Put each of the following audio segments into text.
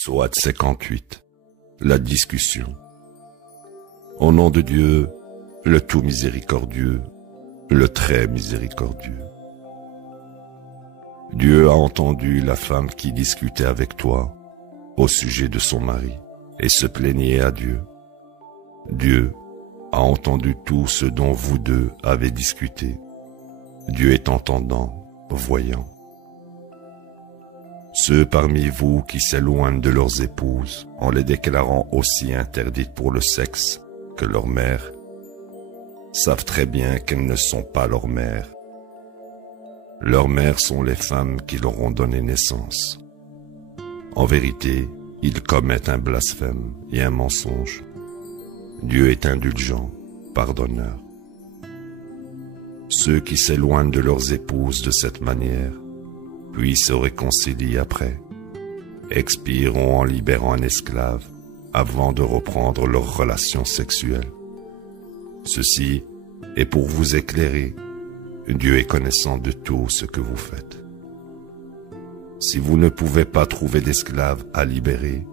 Soit 58. La discussion. Au nom de Dieu, le tout miséricordieux, le très miséricordieux. Dieu a entendu la femme qui discutait avec toi au sujet de son mari et se plaignait à Dieu. Dieu a entendu tout ce dont vous deux avez discuté. Dieu est entendant, voyant. Ceux parmi vous qui s'éloignent de leurs épouses en les déclarant aussi interdites pour le sexe que leur mère, savent très bien qu'elles ne sont pas leurs mères. Leurs mères sont les femmes qui leur ont donné naissance. En vérité, ils commettent un blasphème et un mensonge. Dieu est indulgent, pardonneur. Ceux qui s'éloignent de leurs épouses de cette manière, puis se réconcilient après, expireront en libérant un esclave avant de reprendre leurs relations sexuelles. Ceci est pour vous éclairer. Dieu est connaissant de tout ce que vous faites. Si vous ne pouvez pas trouver d'esclaves à libérer,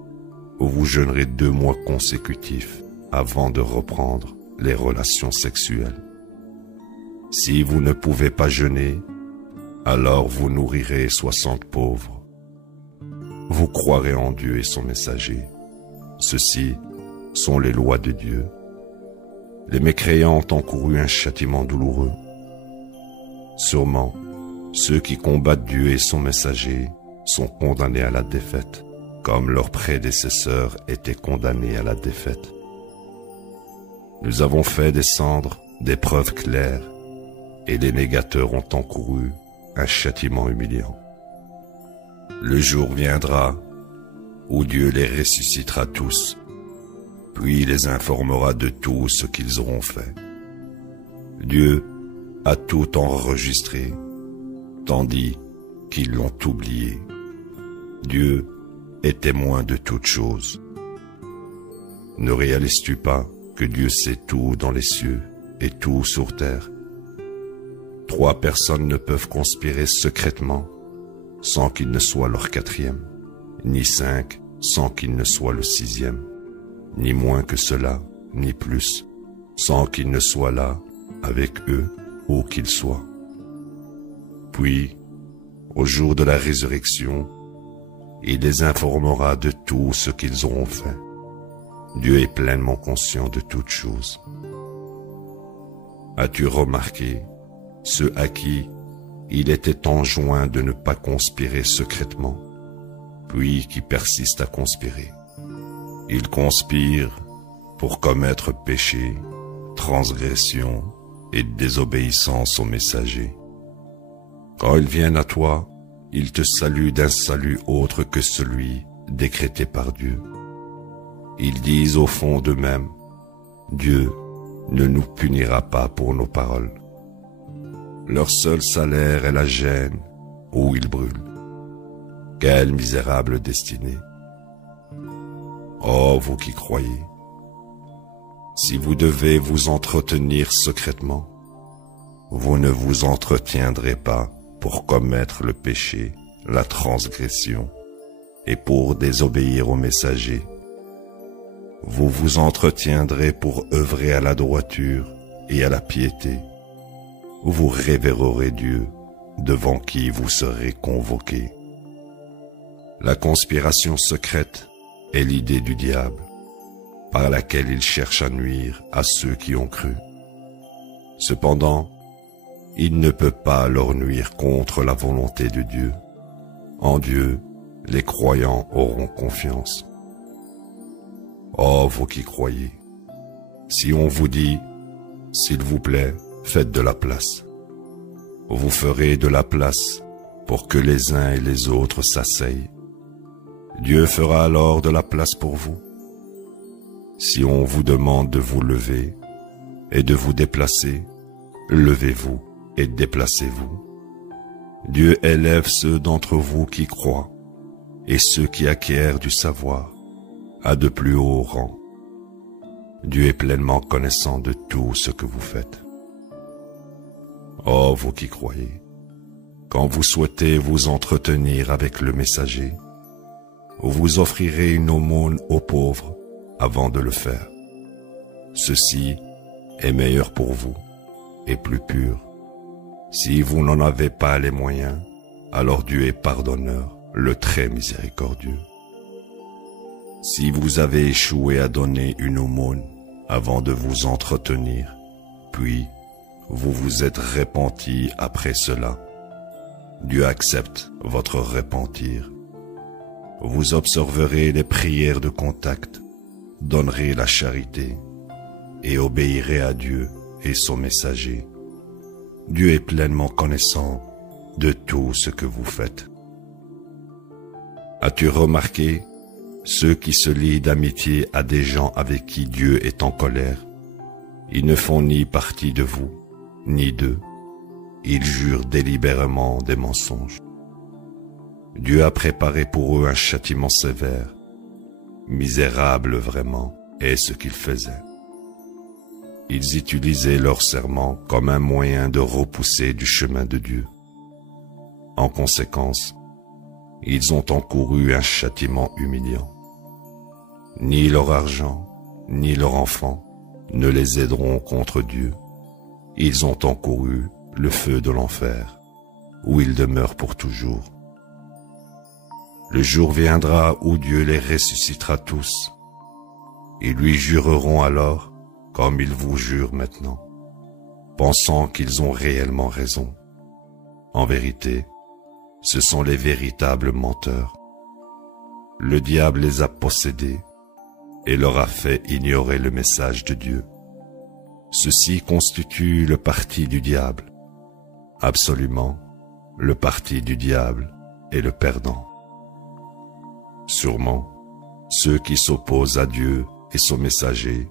vous jeûnerez 2 mois consécutifs avant de reprendre les relations sexuelles. Si vous ne pouvez pas jeûner, alors vous nourrirez 60 pauvres. Vous croirez en Dieu et son messager. Ceci sont les lois de Dieu. Les mécréants ont encouru un châtiment douloureux. Sûrement, ceux qui combattent Dieu et son messager sont condamnés à la défaite, comme leurs prédécesseurs étaient condamnés à la défaite. Nous avons fait descendre des preuves claires, et les négateurs ont encouru un châtiment humiliant. Le jour viendra où Dieu les ressuscitera tous, puis les informera de tout ce qu'ils auront fait. Dieu a tout enregistré, tandis qu'ils l'ont oublié. Dieu est témoin de toutes choses. Ne réalises-tu pas que Dieu sait tout dans les cieux et tout sur terre? 3 personnes ne peuvent conspirer secrètement sans qu'il ne soit leur 4e, ni 5 sans qu'il ne soit le 6e, ni moins que cela, ni plus, sans qu'il ne soit là avec eux où qu'ils soient. Puis, au jour de la résurrection, il les informera de tout ce qu'ils auront fait. Dieu est pleinement conscient de toutes choses. As-tu remarqué ceux à qui il était enjoint de ne pas conspirer secrètement, puis qui persistent à conspirer? Ils conspirent pour commettre péché, transgression et désobéissance au messager. Quand ils viennent à toi, ils te saluent d'un salut autre que celui décrété par Dieu. Ils disent au fond d'eux-mêmes, Dieu ne nous punira pas pour nos paroles. Leur seul salaire est la gêne où ils brûlent. Quelle misérable destinée! Oh, vous qui croyez, si vous devez vous entretenir secrètement, vous ne vous entretiendrez pas pour commettre le péché, la transgression, et pour désobéir au messager. Vous vous entretiendrez pour œuvrer à la droiture et à la piété. Vous révérerez Dieu, devant qui vous serez convoqués. La conspiration secrète est l'idée du diable, par laquelle il cherche à nuire à ceux qui ont cru. Cependant, il ne peut pas leur nuire contre la volonté de Dieu. En Dieu, les croyants auront confiance. Oh, vous qui croyez, si on vous dit, s'il vous plaît, faites de la place, vous ferez de la place pour que les uns et les autres s'asseyent. Dieu fera alors de la place pour vous. Si on vous demande de vous lever et de vous déplacer, levez-vous et déplacez-vous. Dieu élève ceux d'entre vous qui croient et ceux qui acquièrent du savoir à de plus hauts rangs. Dieu est pleinement connaissant de tout ce que vous faites. Oh, vous qui croyez, quand vous souhaitez vous entretenir avec le messager, vous offrirez une aumône aux pauvres avant de le faire. Ceci est meilleur pour vous et plus pur. Si vous n'en avez pas les moyens, alors Dieu est pardonneur, le très miséricordieux. Si vous avez échoué à donner une aumône avant de vous entretenir, puis vous vous êtes repenti après cela, Dieu accepte votre repentir. Vous observerez les prières de contact, donnerez la charité et obéirez à Dieu et son messager. Dieu est pleinement connaissant de tout ce que vous faites. As-tu remarqué ceux qui se lient d'amitié à des gens avec qui Dieu est en colère? Ils ne font ni partie de vous, ni d'eux. Ils jurent délibérément des mensonges. Dieu a préparé pour eux un châtiment sévère. Misérable vraiment est ce qu'ils faisaient. Ils utilisaient leur serment comme un moyen de repousser du chemin de Dieu. En conséquence, ils ont encouru un châtiment humiliant. Ni leur argent, ni leur enfant ne les aideront contre Dieu. Ils ont encouru le feu de l'enfer, où ils demeurent pour toujours. Le jour viendra où Dieu les ressuscitera tous. Ils lui jureront alors, comme ils vous jurent maintenant, pensant qu'ils ont réellement raison. En vérité, ce sont les véritables menteurs. Le diable les a possédés et leur a fait ignorer le message de Dieu. Ceci constitue le parti du diable. Absolument, le parti du diable est le perdant. Sûrement, ceux qui s'opposent à Dieu et son messager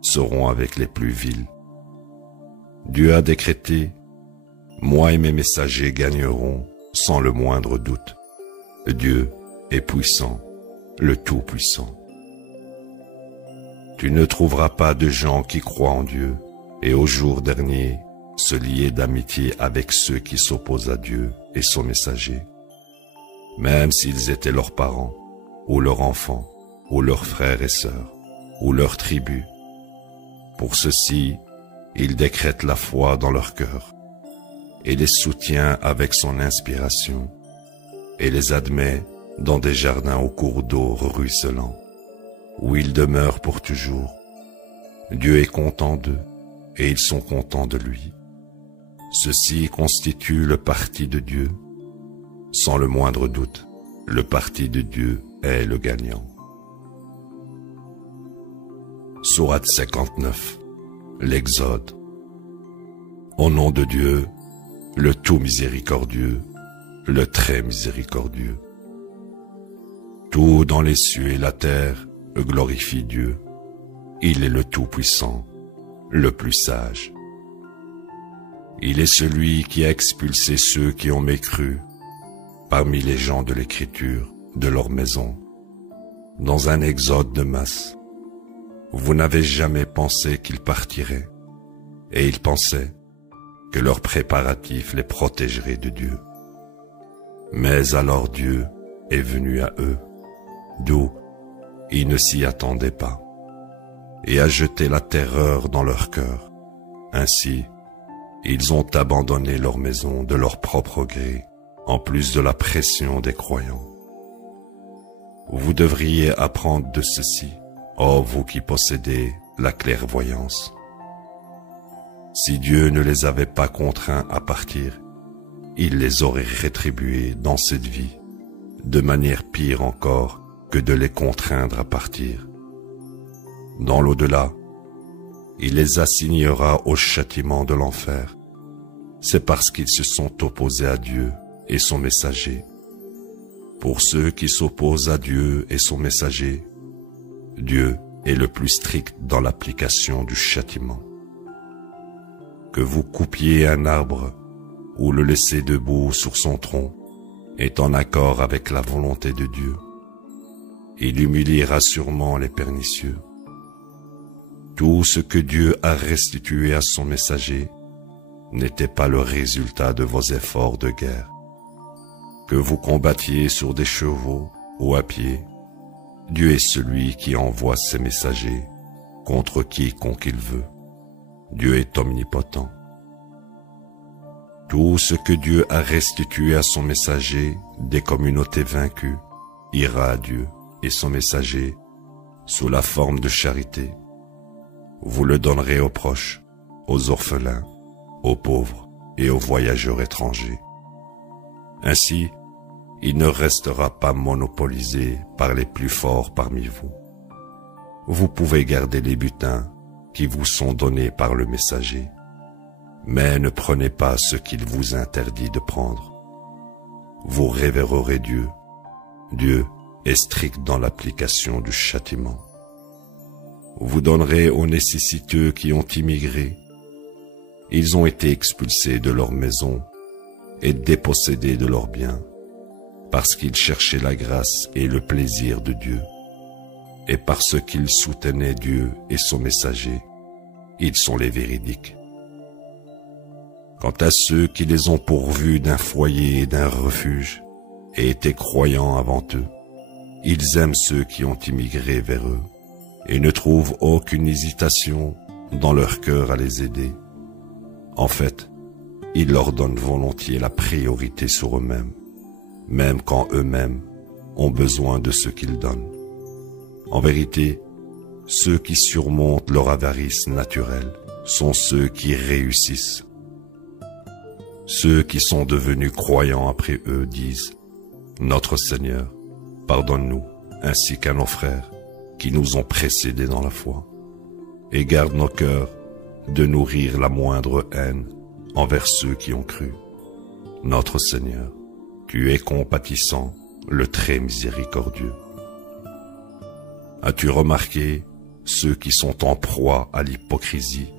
seront avec les plus vils. Dieu a décrété, moi et mes messagers gagnerons sans le moindre doute. Dieu est puissant, le Tout-Puissant. Tu ne trouveras pas de gens qui croient en Dieu et au jour dernier se lier d'amitié avec ceux qui s'opposent à Dieu et son messager, même s'ils étaient leurs parents, ou leurs enfants, ou leurs frères et sœurs, ou leurs tribus. Pour ceci, il décrète la foi dans leur cœur, et les soutient avec son inspiration, et les admet dans des jardins au cours d'eau ruisselants, où ils demeurent pour toujours. Dieu est content d'eux, et ils sont contents de lui. Ceci constitue le parti de Dieu. Sans le moindre doute, le parti de Dieu est le gagnant. Sourate 59, l'Exode. Au nom de Dieu, le tout miséricordieux, le très miséricordieux. Tout dans les cieux et la terre glorifie Dieu. Il est le Tout-Puissant, le plus sage. Il est celui qui a expulsé ceux qui ont mécru parmi les gens de l'Écriture, de leur maison, dans un exode de masse. Vous n'avez jamais pensé qu'ils partiraient, et ils pensaient que leurs préparatifs les protégeraient de Dieu. Mais alors Dieu est venu à eux, d'où ils ne s'y attendaient pas, et a jeté la terreur dans leur cœur. Ainsi, ils ont abandonné leur maison de leur propre gré, en plus de la pression des croyants. Vous devriez apprendre de ceci, ô vous qui possédez la clairvoyance. Si Dieu ne les avait pas contraints à partir, il les aurait rétribués dans cette vie, de manière pire encore que de les contraindre à partir. Dans l'au-delà, il les assignera au châtiment de l'enfer. C'est parce qu'ils se sont opposés à Dieu et son messager. Pour ceux qui s'opposent à Dieu et son messager, Dieu est le plus strict dans l'application du châtiment. Que vous coupiez un arbre ou le laissez debout sur son tronc est en accord avec la volonté de Dieu. Il humiliera sûrement les pernicieux. Tout ce que Dieu a restitué à son messager n'était pas le résultat de vos efforts de guerre. Que vous combattiez sur des chevaux ou à pied, Dieu est celui qui envoie ses messagers contre quiconque il veut. Dieu est omnipotent. Tout ce que Dieu a restitué à son messager des communautés vaincues ira à Dieu et son messager sous la forme de charité. Vous le donnerez aux proches, aux orphelins, aux pauvres et aux voyageurs étrangers. Ainsi, il ne restera pas monopolisé par les plus forts parmi vous. Vous pouvez garder les butins qui vous sont donnés par le messager, mais ne prenez pas ce qu'il vous interdit de prendre. Vous révérerez Dieu. Dieu est strict dans l'application du châtiment. Vous donnerez aux nécessiteux qui ont immigré. Ils ont été expulsés de leur maison et dépossédés de leurs biens, parce qu'ils cherchaient la grâce et le plaisir de Dieu, et parce qu'ils soutenaient Dieu et son messager. Ils sont les véridiques. Quant à ceux qui les ont pourvus d'un foyer et d'un refuge, et étaient croyants avant eux, ils aiment ceux qui ont immigré vers eux, et ne trouvent aucune hésitation dans leur cœur à les aider. En fait, ils leur donnent volontiers la priorité sur eux-mêmes, même quand eux-mêmes ont besoin de ce qu'ils donnent. En vérité, ceux qui surmontent leur avarice naturelle sont ceux qui réussissent. Ceux qui sont devenus croyants après eux disent « Notre Seigneur, pardonne-nous, ainsi qu'à nos frères qui nous ont précédés dans la foi, et garde nos cœurs de nourrir la moindre haine envers ceux qui ont cru. Notre Seigneur, tu es compatissant, le très miséricordieux. » As-tu remarqué ceux qui sont en proie à l'hypocrisie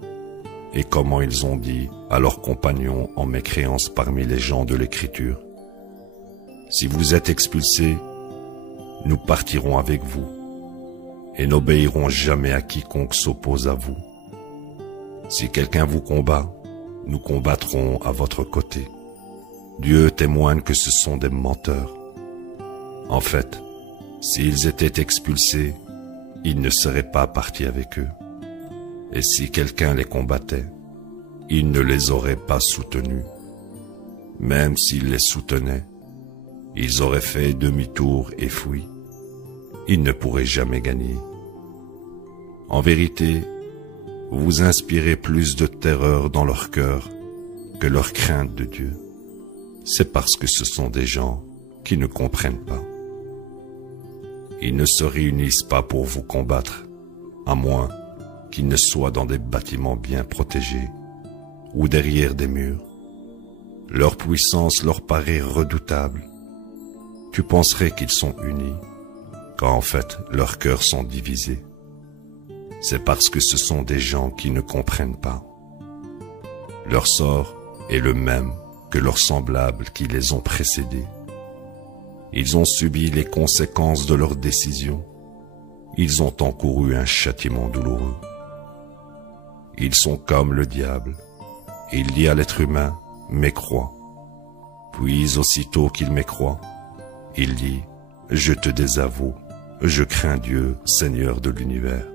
et comment ils ont dit à leurs compagnons en mécréance parmi les gens de l'Écriture: si vous êtes expulsés, nous partirons avec vous et n'obéirons jamais à quiconque s'oppose à vous. Si quelqu'un vous combat, nous combattrons à votre côté. Dieu témoigne que ce sont des menteurs. En fait, s'ils étaient expulsés, ils ne seraient pas partis avec eux. Et si quelqu'un les combattait, il ne les aurait pas soutenus. Même s'ils les soutenaient, ils auraient fait demi-tour et fui. Ils ne pourraient jamais gagner. En vérité, vous inspirez plus de terreur dans leur cœur que leur crainte de Dieu. C'est parce que ce sont des gens qui ne comprennent pas. Ils ne se réunissent pas pour vous combattre, à moins qu'ils ne soient dans des bâtiments bien protégés ou derrière des murs. Leur puissance leur paraît redoutable. Tu penserais qu'ils sont unis, quand en fait leurs cœurs sont divisés. C'est parce que ce sont des gens qui ne comprennent pas. Leur sort est le même que leurs semblables qui les ont précédés. Ils ont subi les conséquences de leurs décisions. Ils ont encouru un châtiment douloureux. Ils sont comme le diable. Il dit à l'être humain, mécrois. Puis aussitôt qu'il mécroit, il dit, je te désavoue, je crains Dieu, Seigneur de l'univers.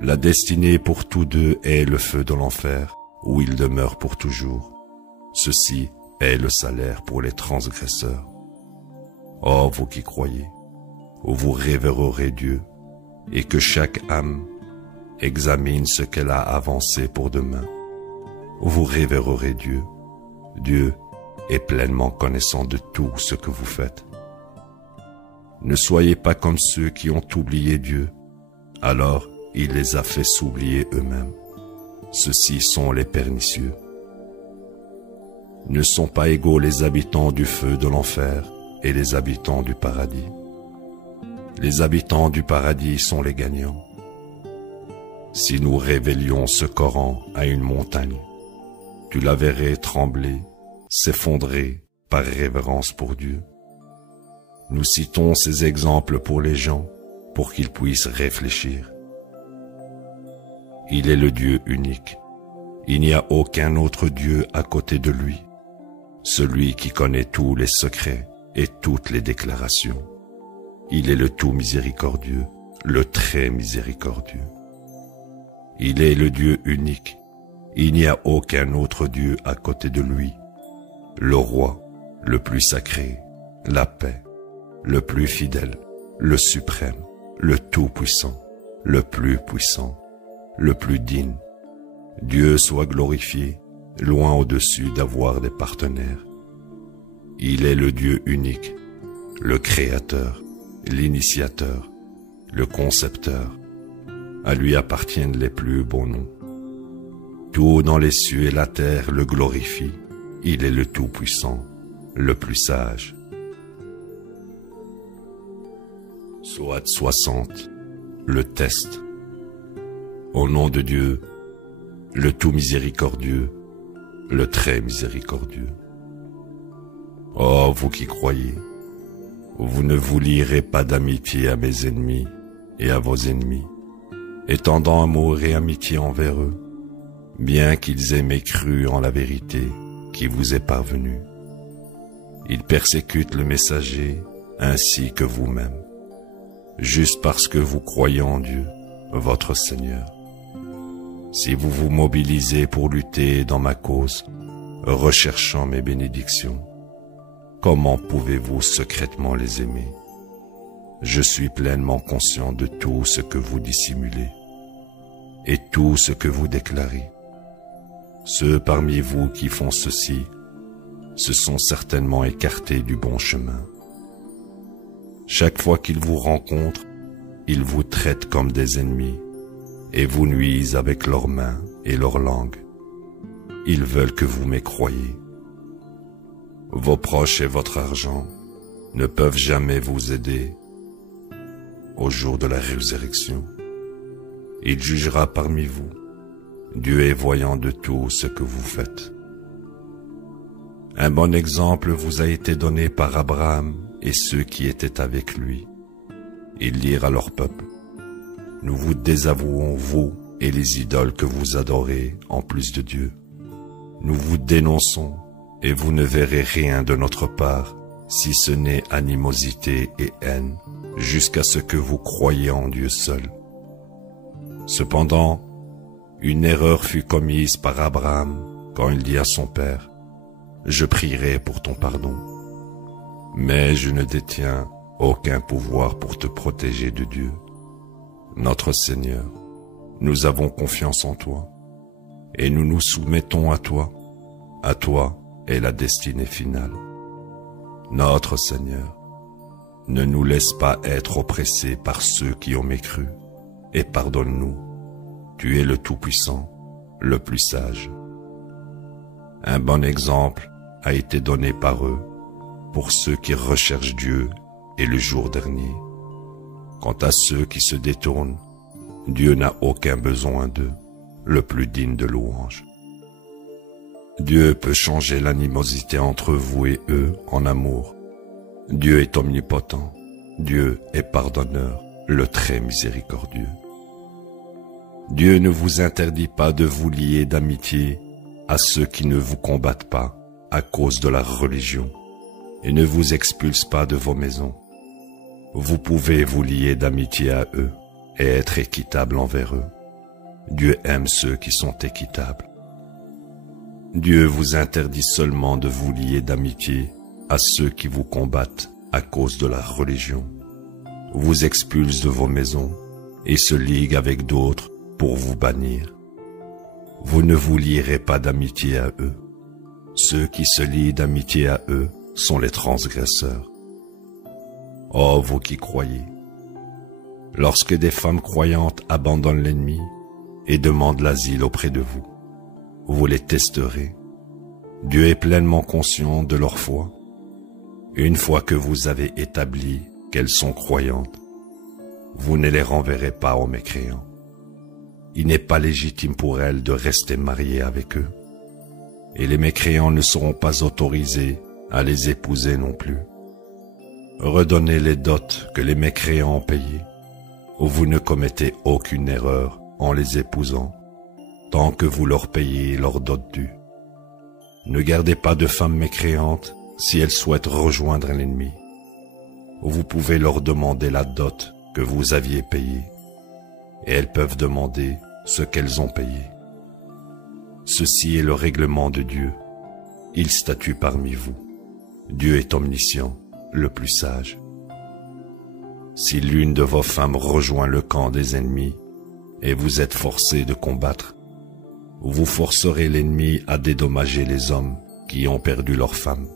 La destinée pour tous deux est le feu de l'enfer, où ils demeurent pour toujours. Ceci est le salaire pour les transgresseurs. Oh, vous qui croyez, vous révérerez Dieu, et que chaque âme examine ce qu'elle a avancé pour demain. Vous révérerez Dieu. Dieu est pleinement connaissant de tout ce que vous faites. Ne soyez pas comme ceux qui ont oublié Dieu, alors il les a fait s'oublier eux-mêmes. Ceux-ci sont les pernicieux. Ne sont pas égaux les habitants du feu de l'enfer et les habitants du paradis. Les habitants du paradis sont les gagnants. Si nous révélions ce Coran à une montagne, tu la verrais trembler, s'effondrer par révérence pour Dieu. Nous citons ces exemples pour les gens, pour qu'ils puissent réfléchir. Il est le Dieu unique. Il n'y a aucun autre Dieu à côté de lui, celui qui connaît tous les secrets et toutes les déclarations. Il est le tout miséricordieux, le très miséricordieux. Il est le Dieu unique. Il n'y a aucun autre Dieu à côté de lui. Le roi, le plus sacré, la paix, le plus fidèle, le suprême, le tout-puissant, le plus puissant, le plus digne. Dieu soit glorifié, loin au-dessus d'avoir des partenaires. Il est le Dieu unique, le créateur, l'initiateur, le concepteur. À lui appartiennent les plus beaux noms. Tout dans les cieux et la terre le glorifie. Il est le tout-puissant, le plus sage. Psaume 60, le test. Au nom de Dieu, le tout miséricordieux, le très miséricordieux. Oh, vous qui croyez, vous ne vous lierez pas d'amitié à mes ennemis et à vos ennemis, étendant amour et amitié envers eux, bien qu'ils aient mécru en la vérité qui vous est parvenue. Ils persécutent le messager ainsi que vous-même, juste parce que vous croyez en Dieu, votre Seigneur. Si vous vous mobilisez pour lutter dans ma cause, recherchant mes bénédictions, comment pouvez-vous secrètement les aimer? Je suis pleinement conscient de tout ce que vous dissimulez et tout ce que vous déclarez. Ceux parmi vous qui font ceci se sont certainement écartés du bon chemin. Chaque fois qu'ils vous rencontrent, ils vous traitent comme des ennemis et vous nuisent avec leurs mains et leurs langues. Ils veulent que vous m'écroyiez. Vos proches et votre argent ne peuvent jamais vous aider au jour de la résurrection. Il jugera parmi vous. Dieu est voyant de tout ce que vous faites. Un bon exemple vous a été donné par Abraham et ceux qui étaient avec lui. Ils dirent à leur peuple: nous vous désavouons, vous et les idoles que vous adorez en plus de Dieu. Nous vous dénonçons et vous ne verrez rien de notre part, si ce n'est animosité et haine, jusqu'à ce que vous croyiez en Dieu seul. Cependant, une erreur fut commise par Abraham quand il dit à son père: je prierai pour ton pardon. Mais je ne détiens aucun pouvoir pour te protéger de Dieu. Notre Seigneur, nous avons confiance en toi, et nous nous soumettons à toi. À toi est la destinée finale. Notre Seigneur, ne nous laisse pas être oppressés par ceux qui ont mécru, et pardonne-nous. Tu es le Tout-Puissant, le plus sage. Un bon exemple a été donné par eux pour ceux qui recherchent Dieu et le jour dernier. Quant à ceux qui se détournent, Dieu n'a aucun besoin d'eux, le plus digne de louange. Dieu peut changer l'animosité entre vous et eux en amour. Dieu est omnipotent, Dieu est pardonneur, le très miséricordieux. Dieu ne vous interdit pas de vous lier d'amitié à ceux qui ne vous combattent pas à cause de la religion et ne vous expulse pas de vos maisons. Vous pouvez vous lier d'amitié à eux et être équitable envers eux. Dieu aime ceux qui sont équitables. Dieu vous interdit seulement de vous lier d'amitié à ceux qui vous combattent à cause de la religion, vous expulse de vos maisons et se ligue avec d'autres pour vous bannir. Vous ne vous lierez pas d'amitié à eux. Ceux qui se lient d'amitié à eux sont les transgresseurs. Oh, vous qui croyez, lorsque des femmes croyantes abandonnent l'ennemi et demandent l'asile auprès de vous, vous les testerez. Dieu est pleinement conscient de leur foi. Une fois que vous avez établi qu'elles sont croyantes, vous ne les renverrez pas aux mécréants. Il n'est pas légitime pour elles de rester mariées avec eux, et les mécréants ne seront pas autorisés à les épouser non plus. Redonnez les dots que les mécréants ont payées, ou vous ne commettez aucune erreur en les épousant, tant que vous leur payez leurs dots dus. Ne gardez pas de femmes mécréantes si elles souhaitent rejoindre l'ennemi. vous pouvez leur demander la dot que vous aviez payée, et elles peuvent demander ce qu'elles ont payé. Ceci est le règlement de Dieu. Il statue parmi vous. Dieu est omniscient, le plus sage. Si l'une de vos femmes rejoint le camp des ennemis, et vous êtes forcés de combattre, vous forcerez l'ennemi à dédommager les hommes qui ont perdu leur femme,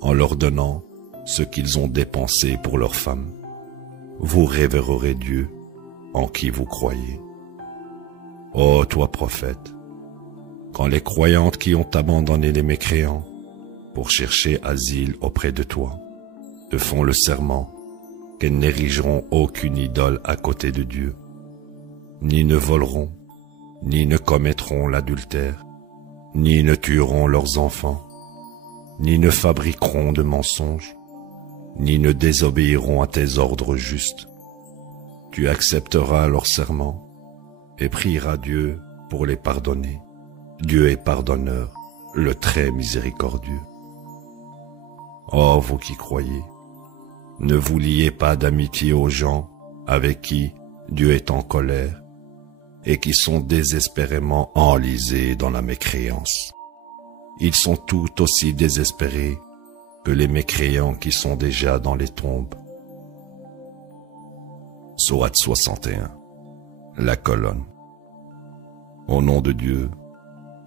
en leur donnant ce qu'ils ont dépensé pour leur femme. Vous révérerez Dieu en qui vous croyez. Ô toi prophète, quand les croyantes qui ont abandonné les mécréants pour chercher asile auprès de toi te font le serment qu'elles n'érigeront aucune idole à côté de Dieu, ni ne voleront, ni ne commettront l'adultère, ni ne tueront leurs enfants, ni ne fabriqueront de mensonges, ni ne désobéiront à tes ordres justes. Tu accepteras leur serment et prieras Dieu pour les pardonner. Dieu est pardonneur, le très miséricordieux. Ô vous qui croyez, ne vous liez pas d'amitié aux gens avec qui Dieu est en colère et qui sont désespérément enlisés dans la mécréance. Ils sont tout aussi désespérés que les mécréants qui sont déjà dans les tombes. Sourate 61. La colonne. Au nom de Dieu,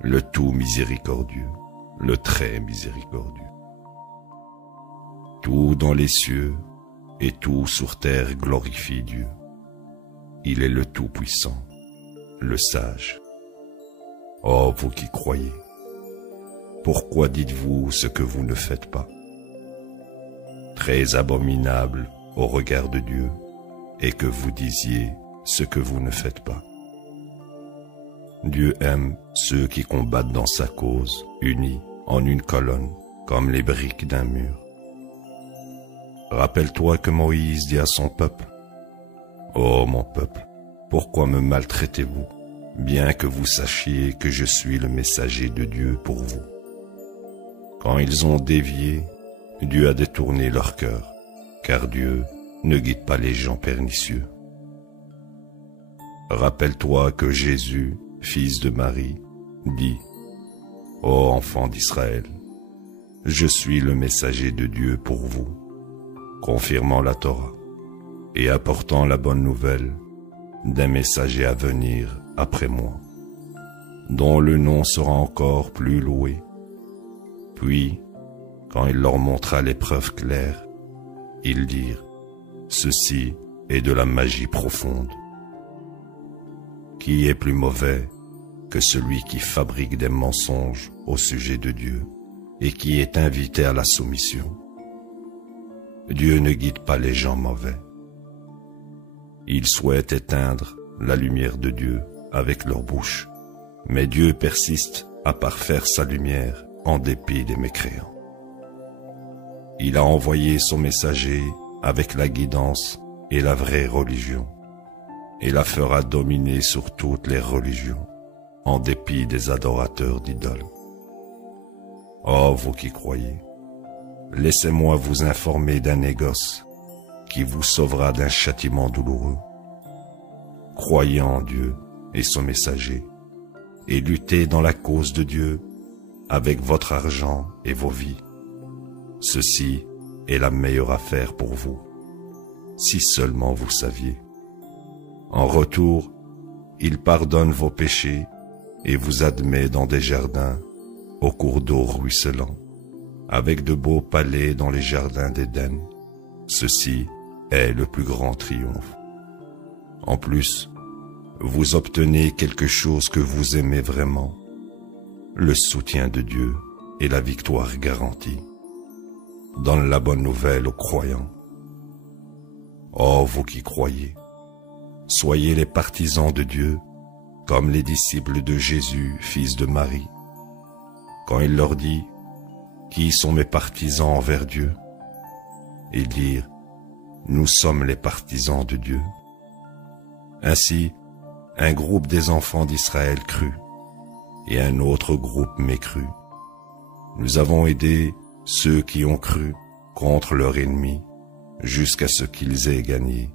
le tout miséricordieux, le très miséricordieux. Tout dans les cieux et tout sur terre glorifie Dieu. Il est le Tout-Puissant, le Sage. Ô vous qui croyez, pourquoi dites-vous ce que vous ne faites pas? Très abominable au regard de Dieu est que vous disiez ce que vous ne faites pas. Dieu aime ceux qui combattent dans sa cause, unis en une colonne, comme les briques d'un mur. Rappelle-toi que Moïse dit à son peuple, « Ô mon peuple, pourquoi me maltraitez-vous, bien que vous sachiez que je suis le messager de Dieu pour vous ?» Quand ils ont dévié, Dieu a détourné leur cœur, car Dieu ne guide pas les gens pernicieux. Rappelle-toi que Jésus, fils de Marie, dit, « Ô enfants d'Israël, je suis le messager de Dieu pour vous, confirmant la Torah et apportant la bonne nouvelle d'un messager à venir après moi, dont le nom sera encore plus loué. » Puis, quand il leur montra les preuves claires, ils dirent, « Ceci est de la magie profonde. » Qui est plus mauvais que celui qui fabrique des mensonges au sujet de Dieu et qui est invité à la soumission? Dieu ne guide pas les gens mauvais. Ils souhaitent éteindre la lumière de Dieu avec leur bouche, mais Dieu persiste à parfaire sa lumière en dépit des mécréants. Il a envoyé son messager avec la guidance et la vraie religion, et la fera dominer sur toutes les religions, en dépit des adorateurs d'idoles. Ô vous qui croyez, laissez-moi vous informer d'un négoce qui vous sauvera d'un châtiment douloureux. Croyez en Dieu et son messager, et luttez dans la cause de Dieu avec votre argent et vos vies. Ceci est la meilleure affaire pour vous, si seulement vous saviez. En retour, il pardonne vos péchés et vous admet dans des jardins, au cours d'eau ruisselant, avec de beaux palais dans les jardins d'Éden. Ceci est le plus grand triomphe. En plus, vous obtenez quelque chose que vous aimez vraiment, le soutien de Dieu et la victoire garantie. Donne la bonne nouvelle aux croyants. Ô vous qui croyez, soyez les partisans de Dieu, comme les disciples de Jésus, fils de Marie. Quand il leur dit, « Qui sont mes partisans envers Dieu ?» Ils dirent, « Nous sommes les partisans de Dieu. » Ainsi, un groupe des enfants d'Israël crut, et un autre groupe mécrut. Nous avons aidé ceux qui ont cru contre leur ennemi, jusqu'à ce qu'ils aient gagné.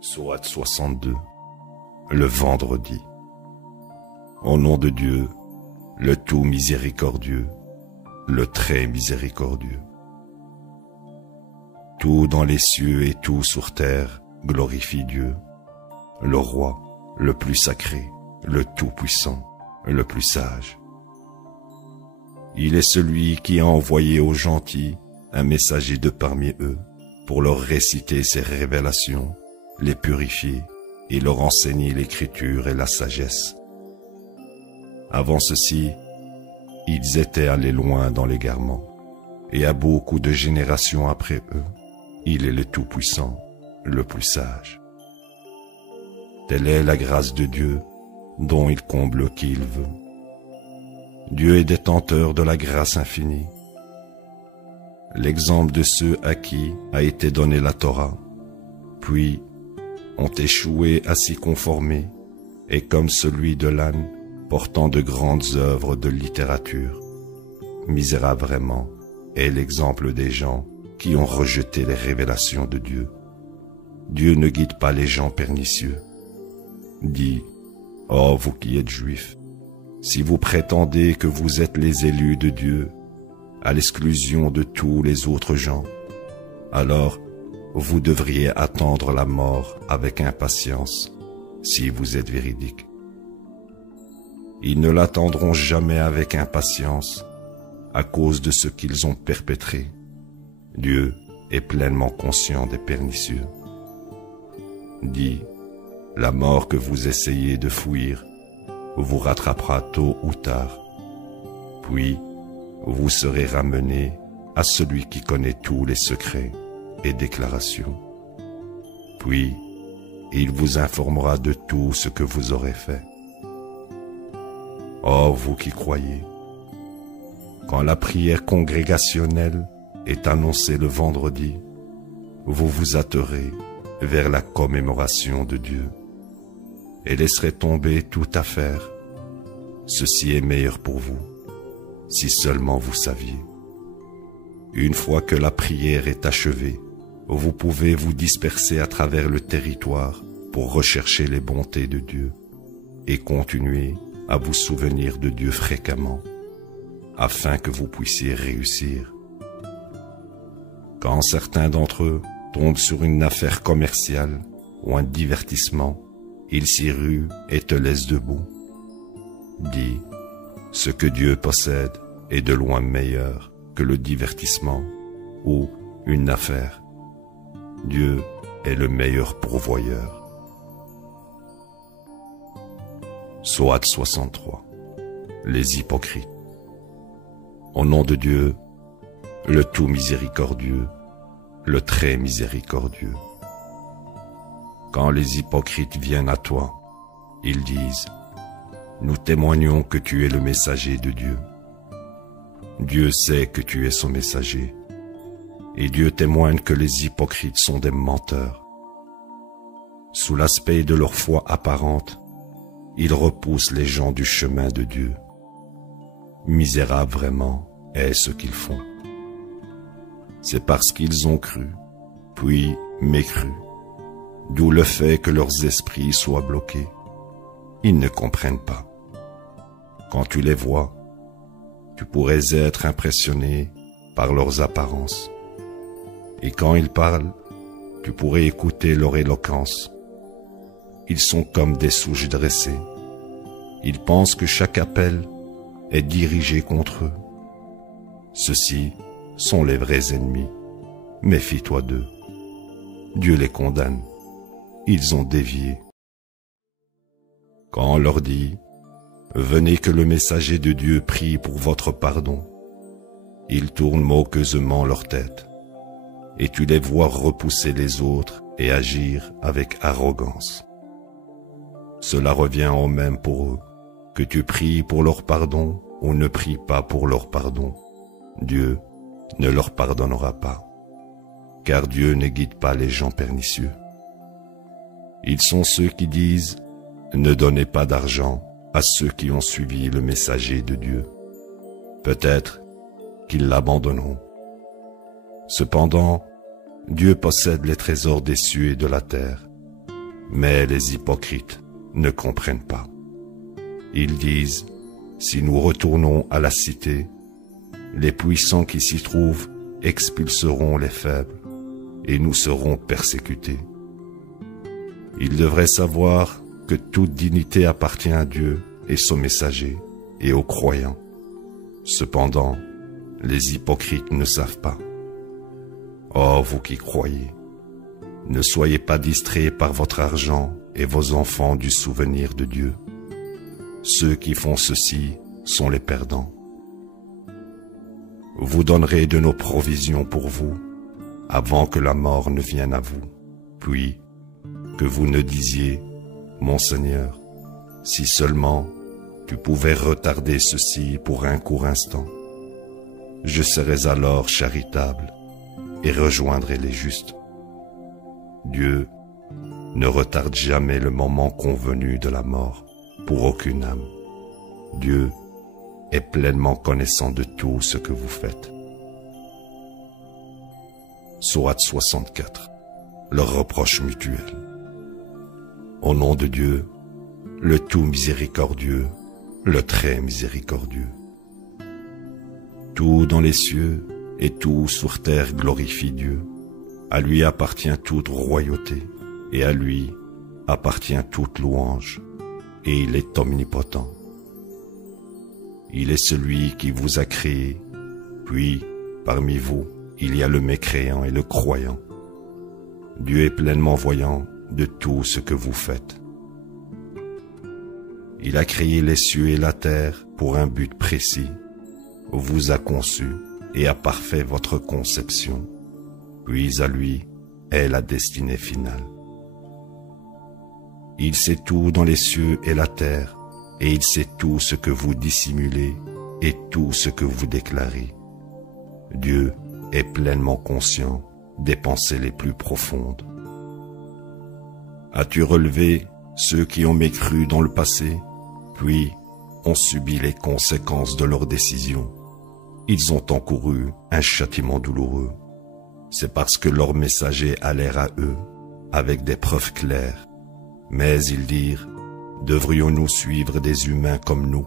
Sourate 62. Le vendredi. Au nom de Dieu, le tout miséricordieux, le très miséricordieux. Tout dans les cieux et tout sur terre glorifie Dieu, le roi, le plus sacré, le tout-puissant, le plus sage. Il est celui qui a envoyé aux gentils un messager de parmi eux pour leur réciter ses révélations, les purifier et leur enseigner l'écriture et la sagesse. Avant ceci, ils étaient allés loin dans l'égarement, et à beaucoup de générations après eux, il est le Tout-Puissant, le plus sage. Telle est la grâce de Dieu, dont il comble qui il veut. Dieu est détenteur de la grâce infinie. L'exemple de ceux à qui a été donnée la Torah, puis ont échoué à s'y conformer, est comme celui de l'âne portant de grandes œuvres de littérature. Misérable vraiment est l'exemple des gens qui ont rejeté les révélations de Dieu. Dieu ne guide pas les gens pernicieux. Dis, ô vous qui êtes juifs, si vous prétendez que vous êtes les élus de Dieu, à l'exclusion de tous les autres gens, alors vous devriez attendre la mort avec impatience, si vous êtes véridique. Ils ne l'attendront jamais avec impatience, à cause de ce qu'ils ont perpétré. Dieu est pleinement conscient des pernicieux. Dis, la mort que vous essayez de fuir vous rattrapera tôt ou tard. Puis, vous serez ramenés à celui qui connaît tous les secrets et déclarations. Puis, il vous informera de tout ce que vous aurez fait. Ô vous qui croyez, quand la prière congrégationnelle est annoncée le vendredi, vous vous hâterez vers la commémoration de Dieu et laisserez tomber toute affaire. Ceci est meilleur pour vous, si seulement vous saviez. Une fois que la prière est achevée, vous pouvez vous disperser à travers le territoire pour rechercher les bontés de Dieu et continuer à vous souvenir de Dieu fréquemment, afin que vous puissiez réussir. Quand certains d'entre eux tombent sur une affaire commerciale ou un divertissement, ils s'y ruent et te laissent debout. Dis, ce que Dieu possède est de loin meilleur que le divertissement ou une affaire. Dieu est le meilleur pourvoyeur. Sourate 63. Les hypocrites. Au nom de Dieu, le tout miséricordieux, le très miséricordieux. Quand les hypocrites viennent à toi, ils disent, nous témoignons que tu es le messager de Dieu. Dieu sait que tu es son messager, et Dieu témoigne que les hypocrites sont des menteurs. Sous l'aspect de leur foi apparente, ils repoussent les gens du chemin de Dieu. Misérable vraiment est ce qu'ils font. C'est parce qu'ils ont cru, puis mécru, d'où le fait que leurs esprits soient bloqués. Ils ne comprennent pas. Quand tu les vois, tu pourrais être impressionné par leurs apparences. Et quand ils parlent, tu pourrais écouter leur éloquence. Ils sont comme des souches dressées. Ils pensent que chaque appel est dirigé contre eux. Ceux-ci sont les vrais ennemis. Méfie-toi d'eux. Dieu les condamne. Ils ont dévié. Quand on leur dit « Venez que le messager de Dieu prie pour votre pardon », ils tournent moqueusement leur tête, et tu les vois repousser les autres et agir avec arrogance. Cela revient au même pour eux, que tu pries pour leur pardon ou ne pries pas pour leur pardon. Dieu ne leur pardonnera pas, car Dieu ne guide pas les gens pernicieux. Ils sont ceux qui disent « Ne donnez pas d'argent à ceux qui ont suivi le messager de Dieu. Peut-être qu'ils l'abandonneront. Cependant, Dieu possède les trésors des cieux et de la terre, mais les hypocrites ne comprennent pas. Ils disent, si nous retournons à la cité, les puissants qui s'y trouvent expulseront les faibles et nous serons persécutés. Ils devraient savoir que toute dignité appartient à Dieu et son messager et aux croyants. Cependant, les hypocrites ne savent pas. Oh, vous qui croyez, ne soyez pas distraits par votre argent et vos enfants du souvenir de Dieu. Ceux qui font ceci sont les perdants. Vous donnerez de nos provisions pour vous, avant que la mort ne vienne à vous, puis que vous ne disiez, mon Seigneur, si seulement tu pouvais retarder ceci pour un court instant, je serais alors charitable et rejoindrais les justes. Dieu ne retarde jamais le moment convenu de la mort pour aucune âme. Dieu est pleinement connaissant de tout ce que vous faites. Sourate 64. Le reproche mutuel. Au nom de Dieu, le tout miséricordieux, le très miséricordieux. Tout dans les cieux et tout sur terre glorifie Dieu. À lui appartient toute royauté, et à lui appartient toute louange, et il est omnipotent. Il est celui qui vous a créé, puis, parmi vous, il y a le mécréant et le croyant. Dieu est pleinement voyant de tout ce que vous faites. Il a créé les cieux et la terre pour un but précis, vous a conçu et a parfait votre conception, puis à lui est la destinée finale. Il sait tout dans les cieux et la terre, et il sait tout ce que vous dissimulez et tout ce que vous déclarez. Dieu est pleinement conscient des pensées les plus profondes. As-tu relevé ceux qui ont mécru dans le passé, puis ont subi les conséquences de leurs décisions? Ils ont encouru un châtiment douloureux. C'est parce que leurs messagers allèrent à eux avec des preuves claires. Mais ils dirent, devrions-nous suivre des humains comme nous?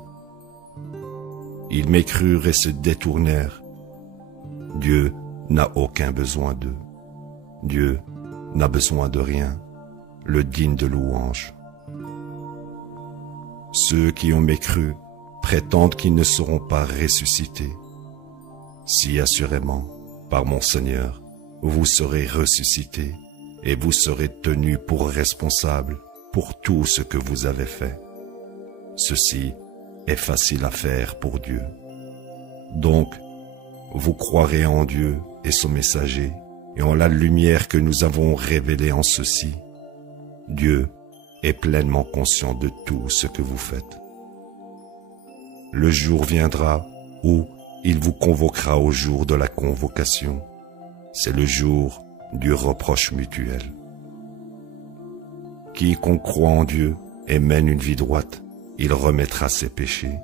Ils mécrurent et se détournèrent. Dieu n'a aucun besoin d'eux. Dieu n'a besoin de rien, le digne de louange. Ceux qui ont mécru prétendent qu'ils ne seront pas ressuscités. Si assurément, par mon Seigneur, vous serez ressuscités et vous serez tenus pour responsables pour tout ce que vous avez fait. Ceci est facile à faire pour Dieu. Donc, vous croirez en Dieu et son messager et en la lumière que nous avons révélée en ceci. Dieu est pleinement conscient de tout ce que vous faites. Le jour viendra où il vous convoquera au jour de la convocation. C'est le jour du reproche mutuel. Quiconque croit en Dieu et mène une vie droite, il remettra ses péchés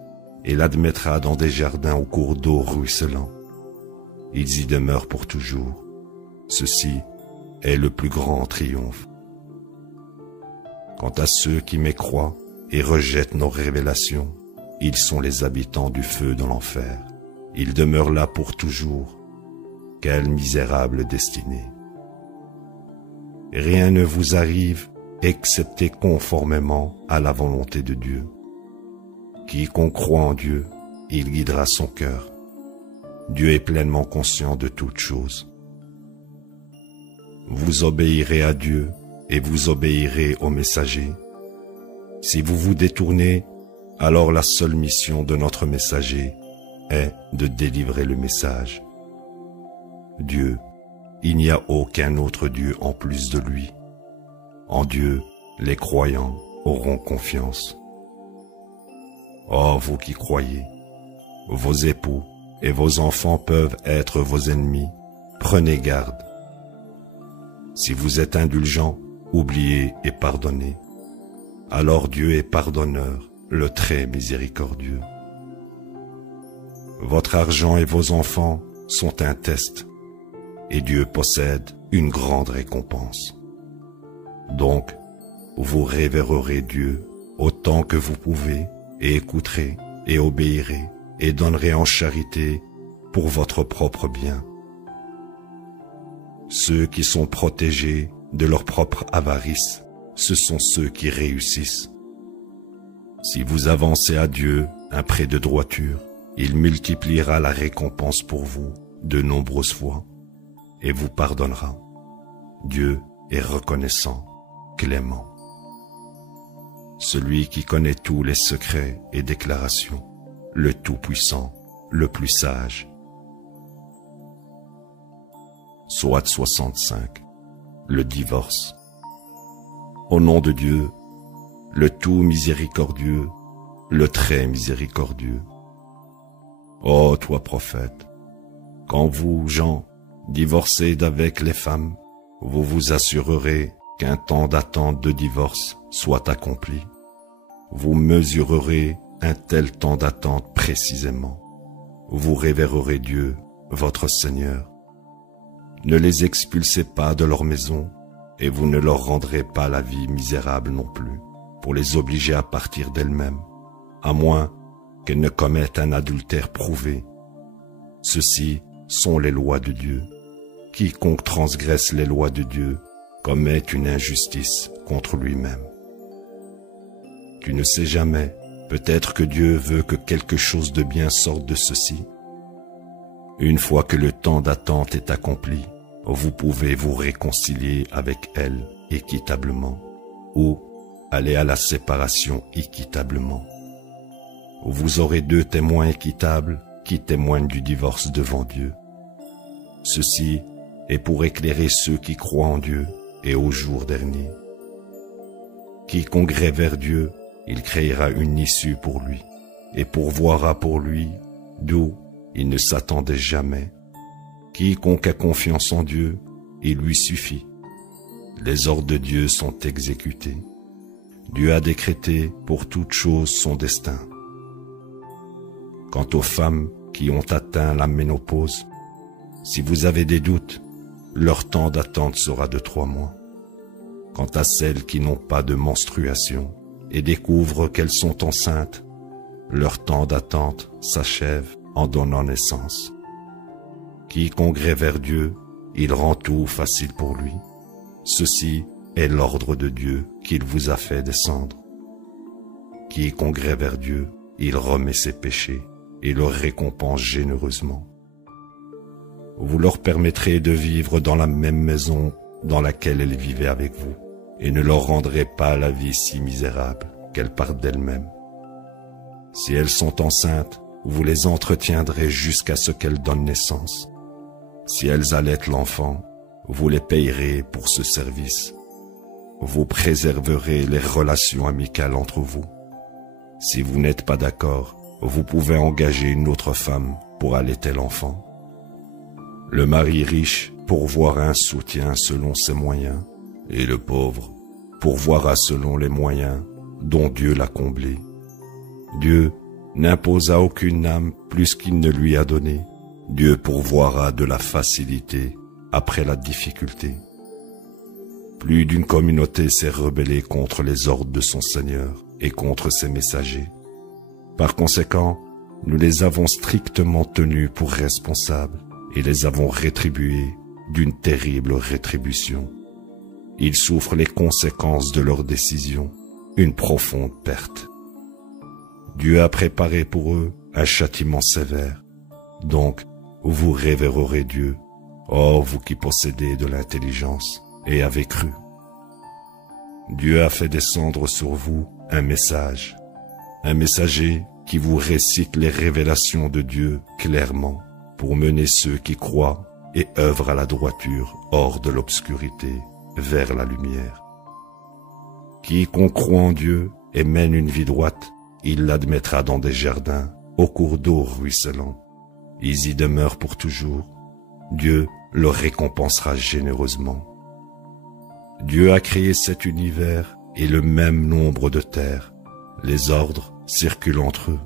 et l'admettra dans des jardins aux cours d'eau ruisselants. Ils y demeurent pour toujours. Ceci est le plus grand triomphe. Quant à ceux qui mécroient et rejettent nos révélations, ils sont les habitants du feu de l'enfer. Ils demeurent là pour toujours. Quelle misérable destinée! Rien ne vous arrive excepté conformément à la volonté de Dieu. Quiconque croit en Dieu, il guidera son cœur. Dieu est pleinement conscient de toutes choses. Vous obéirez à Dieu et vous obéirez au messager. Si vous vous détournez, alors la seule mission de notre messager est de délivrer le message. Dieu, il n'y a aucun autre Dieu en plus de lui. En Dieu, les croyants auront confiance. Oh, vous qui croyez, vos époux et vos enfants peuvent être vos ennemis. Prenez garde. Si vous êtes indulgents, oubliez et pardonnez. Alors Dieu est pardonneur, le très miséricordieux. Votre argent et vos enfants sont un test. et Dieu possède une grande récompense. Donc, vous révérerez Dieu autant que vous pouvez, et écouterez, et obéirez, et donnerez en charité pour votre propre bien. Ceux qui sont protégés de leur propre avarice, ce sont ceux qui réussissent. Si vous avancez à Dieu un prêt de droiture, il multipliera la récompense pour vous de nombreuses fois et vous pardonnera. Dieu est reconnaissant, clément. Celui qui connaît tous les secrets et déclarations, le Tout-Puissant, le plus sage. Soit 65. Le divorce. Au nom de Dieu, le tout miséricordieux, le très miséricordieux. Ô toi prophète, quand vous, gens, divorcez d'avec les femmes, vous vous assurerez qu'un temps d'attente de divorce soit accompli. Vous mesurerez un tel temps d'attente précisément. Vous révérerez Dieu, votre Seigneur. Ne les expulsez pas de leur maison, et vous ne leur rendrez pas la vie misérable non plus, pour les obliger à partir d'elles-mêmes, à moins qu'elles ne commettent un adultère prouvé. Ceci sont les lois de Dieu. Quiconque transgresse les lois de Dieu commet une injustice contre lui-même. Tu ne sais jamais, peut-être que Dieu veut que quelque chose de bien sorte de ceci. Une fois que le temps d'attente est accompli, vous pouvez vous réconcilier avec elle équitablement, ou aller à la séparation équitablement. Vous aurez 2 témoins équitables qui témoignent du divorce devant Dieu. Ceci est pour éclairer ceux qui croient en Dieu et au jour dernier. Quiconque révère Dieu, il créera une issue pour lui, et pourvoira pour lui d'où il ne s'attendait jamais. Quiconque a confiance en Dieu, il lui suffit. Les ordres de Dieu sont exécutés. Dieu a décrété pour toute chose son destin. Quant aux femmes qui ont atteint la ménopause, si vous avez des doutes, leur temps d'attente sera de 3 mois. Quant à celles qui n'ont pas de menstruation et découvrent qu'elles sont enceintes, leur temps d'attente s'achève en donnant naissance. Quiconque révère Dieu, il rend tout facile pour lui. Ceci est l'ordre de Dieu qu'il vous a fait descendre. Quiconque révère Dieu, il remet ses péchés et le récompense généreusement. Vous leur permettrez de vivre dans la même maison dans laquelle elles vivaient avec vous, et ne leur rendrez pas la vie si misérable qu'elles partent d'elles-mêmes. Si elles sont enceintes, vous les entretiendrez jusqu'à ce qu'elles donnent naissance. Si elles allaitent l'enfant, vous les payerez pour ce service. Vous préserverez les relations amicales entre vous. Si vous n'êtes pas d'accord, vous pouvez engager une autre femme pour allaiter l'enfant. Le mari riche pourvoira un soutien selon ses moyens, et le pauvre pourvoira selon les moyens dont Dieu l'a comblé. Dieu n'impose à aucune âme plus qu'il ne lui a donné. Dieu pourvoira de la facilité après la difficulté. Plus d'une communauté s'est rebellée contre les ordres de son Seigneur et contre ses messagers. Par conséquent, nous les avons strictement tenus pour responsables et les avons rétribués d'une terrible rétribution. Ils souffrent les conséquences de leurs décisions, une profonde perte. Dieu a préparé pour eux un châtiment sévère. Donc, vous révérerez Dieu, ô vous qui possédez de l'intelligence et avez cru. Dieu a fait descendre sur vous un messager qui vous récite les révélations de Dieu clairement pour mener ceux qui croient et œuvrent à la droiture hors de l'obscurité vers la lumière. Quiconque croit en Dieu et mène une vie droite, il l'admettra dans des jardins, au cours d'eau ruisselants. Ils y demeurent pour toujours. Dieu le récompensera généreusement. Dieu a créé cet univers et le même nombre de terres. Les ordres circulent entre eux.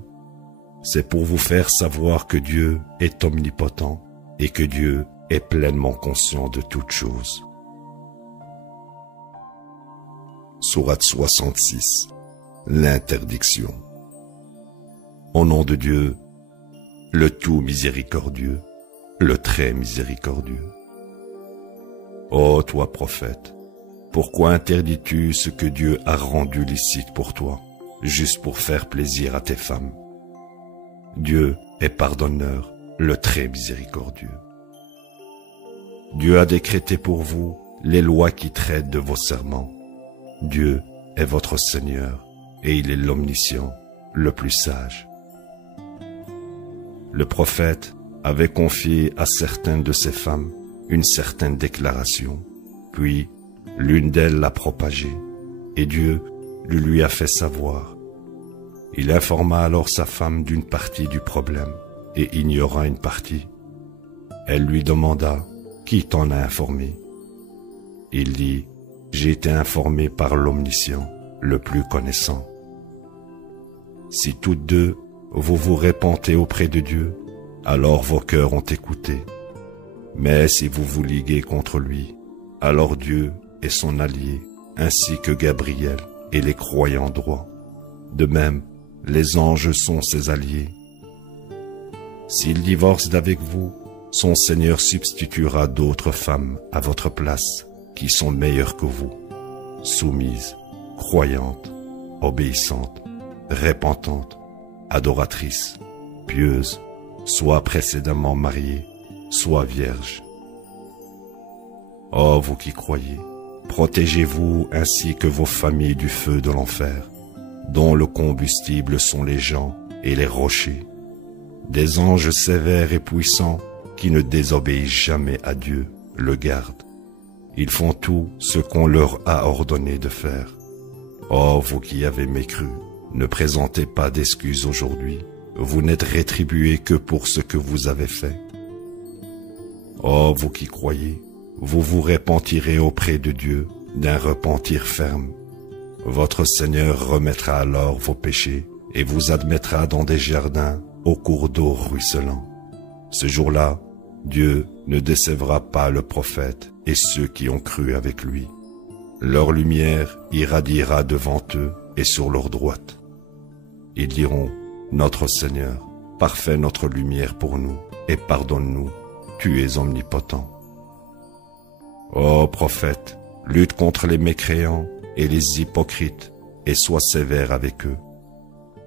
C'est pour vous faire savoir que Dieu est omnipotent et que Dieu est pleinement conscient de toutes choses. Sourate 66. L'interdiction. Au nom de Dieu, le tout miséricordieux, le très miséricordieux. Ô toi prophète, pourquoi interdis-tu ce que Dieu a rendu licite pour toi, juste pour faire plaisir à tes femmes? Dieu est pardonneur, le très miséricordieux. Dieu a décrété pour vous les lois qui traitent de vos serments. Dieu est votre Seigneur, et il est l'omniscient, le plus sage. Le prophète avait confié à certaines de ses femmes une certaine déclaration, puis l'une d'elles l'a propagée, et Dieu le lui a fait savoir. Il informa alors sa femme d'une partie du problème, et ignora une partie. Elle lui demanda, « Qui t'en a informé ?» Il dit, « J'ai été informé par l'omniscient, le plus connaissant. » Si toutes deux, vous vous répentez auprès de Dieu, alors vos cœurs ont écouté. Mais si vous vous liguez contre lui, alors Dieu est son allié, ainsi que Gabriel et les croyants droits. De même, les anges sont ses alliés. S'il divorce d'avec vous, son Seigneur substituera d'autres femmes à votre place, qui sont meilleures que vous, soumises, croyantes, obéissantes, repentantes, adoratrices, pieuses, soit précédemment mariées, soit vierges. Ô vous qui croyez, protégez-vous ainsi que vos familles du feu de l'enfer, dont le combustible sont les gens et les rochers, des anges sévères et puissants qui ne désobéissent jamais à Dieu, le gardent. Ils font tout ce qu'on leur a ordonné de faire. Ô vous qui avez mécru, ne présentez pas d'excuses aujourd'hui, vous n'êtes rétribués que pour ce que vous avez fait. Ô vous qui croyez, vous vous repentirez auprès de Dieu d'un repentir ferme. Votre Seigneur remettra alors vos péchés et vous admettra dans des jardins au cours d'eau ruisselant. Ce jour-là, Dieu ne décevra pas le prophète et ceux qui ont cru avec lui. Leur lumière irradiera devant eux et sur leur droite. Ils diront, notre Seigneur, parfait notre lumière pour nous et pardonne-nous, tu es omnipotent. Ô prophète, lutte contre les mécréants et les hypocrites et sois sévère avec eux.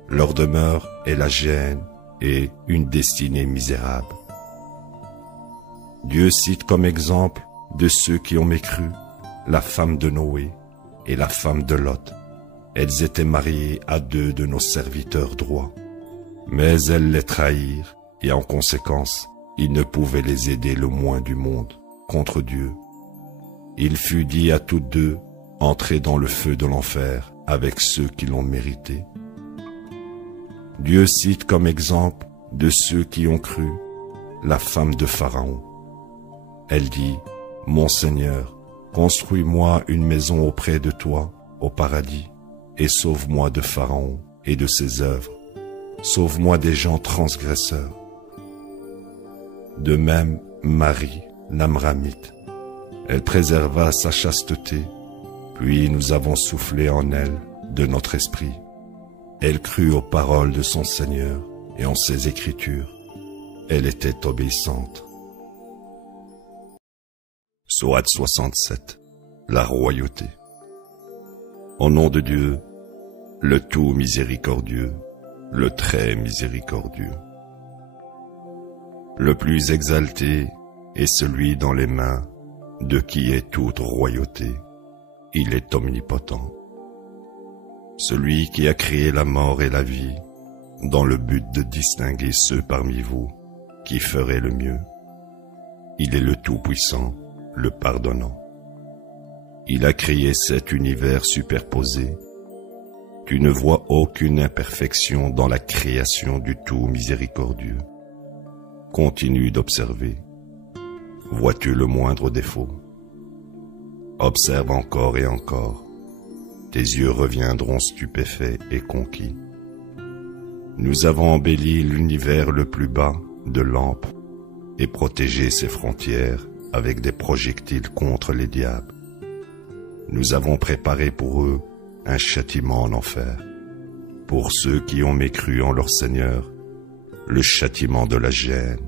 Leur demeure est la gêne et une destinée misérable. Dieu cite comme exemple de ceux qui ont mécru la femme de Noé et la femme de Lot. Elles étaient mariées à deux de nos serviteurs droits, mais elles les trahirent et en conséquence, ils ne pouvaient les aider le moins du monde contre Dieu. Il fut dit à toutes deux, entrez dans le feu de l'enfer avec ceux qui l'ont mérité. Dieu cite comme exemple de ceux qui ont cru la femme de Pharaon. Elle dit, mon Seigneur, construis-moi une maison auprès de toi, au paradis, et sauve-moi de Pharaon et de ses œuvres. Sauve-moi des gens transgresseurs. De même, Marie, l'Amramite, elle préserva sa chasteté, puis nous avons soufflé en elle de notre esprit. Elle crut aux paroles de son Seigneur et en ses écritures. Elle était obéissante. Sourate 67. La royauté. Au nom de Dieu, le tout miséricordieux, le très miséricordieux. Le plus exalté est celui dans les mains de qui est toute royauté. Il est omnipotent. Celui qui a créé la mort et la vie, dans le but de distinguer ceux parmi vous qui feraient le mieux. Il est le Tout-Puissant, le Pardonnant. Il a créé cet univers superposé. Tu ne vois aucune imperfection dans la création du Tout Miséricordieux. Continue d'observer. Vois-tu le moindre défaut? Observe encore et encore. Tes yeux reviendront stupéfaits et conquis. Nous avons embelli l'univers le plus bas de lampes, et protéger ses frontières avec des projectiles contre les diables. Nous avons préparé pour eux un châtiment en enfer. Pour ceux qui ont mécru en leur Seigneur, le châtiment de la gêne.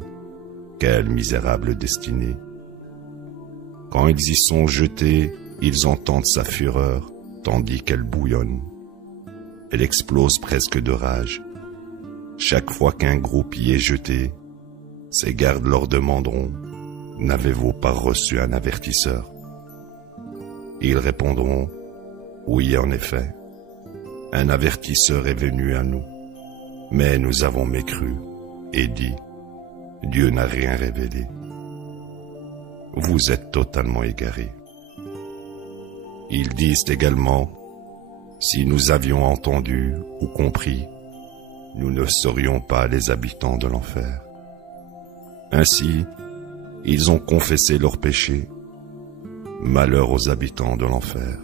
Quelle misérable destinée! Quand ils y sont jetés, ils entendent sa fureur, tandis qu'elle bouillonne. Elle explose presque de rage. Chaque fois qu'un groupe y est jeté, ses gardes leur demanderont « N'avez-vous pas reçu un avertisseur ?» Ils répondront « Oui, en effet, un avertisseur est venu à nous, mais nous avons mécru et dit « Dieu n'a rien révélé. » Vous êtes totalement égarés. Ils disent également « Si nous avions entendu ou compris, nous ne serions pas les habitants de l'enfer. » Ainsi, ils ont confessé leurs péchés. Malheur aux habitants de l'enfer.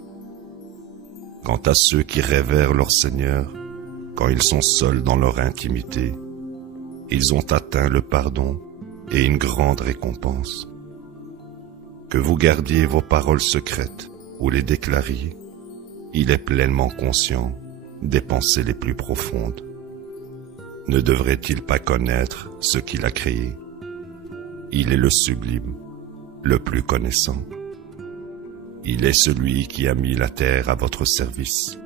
Quant à ceux qui révèrent leur Seigneur, quand ils sont seuls dans leur intimité, ils ont atteint le pardon et une grande récompense. Que vous gardiez vos paroles secrètes ou les déclariez, il est pleinement conscient des pensées les plus profondes. Ne devrait-il pas connaître ce qu'il a créé? Il est le sublime, le plus connaissant. Il est celui qui a mis la terre à votre service.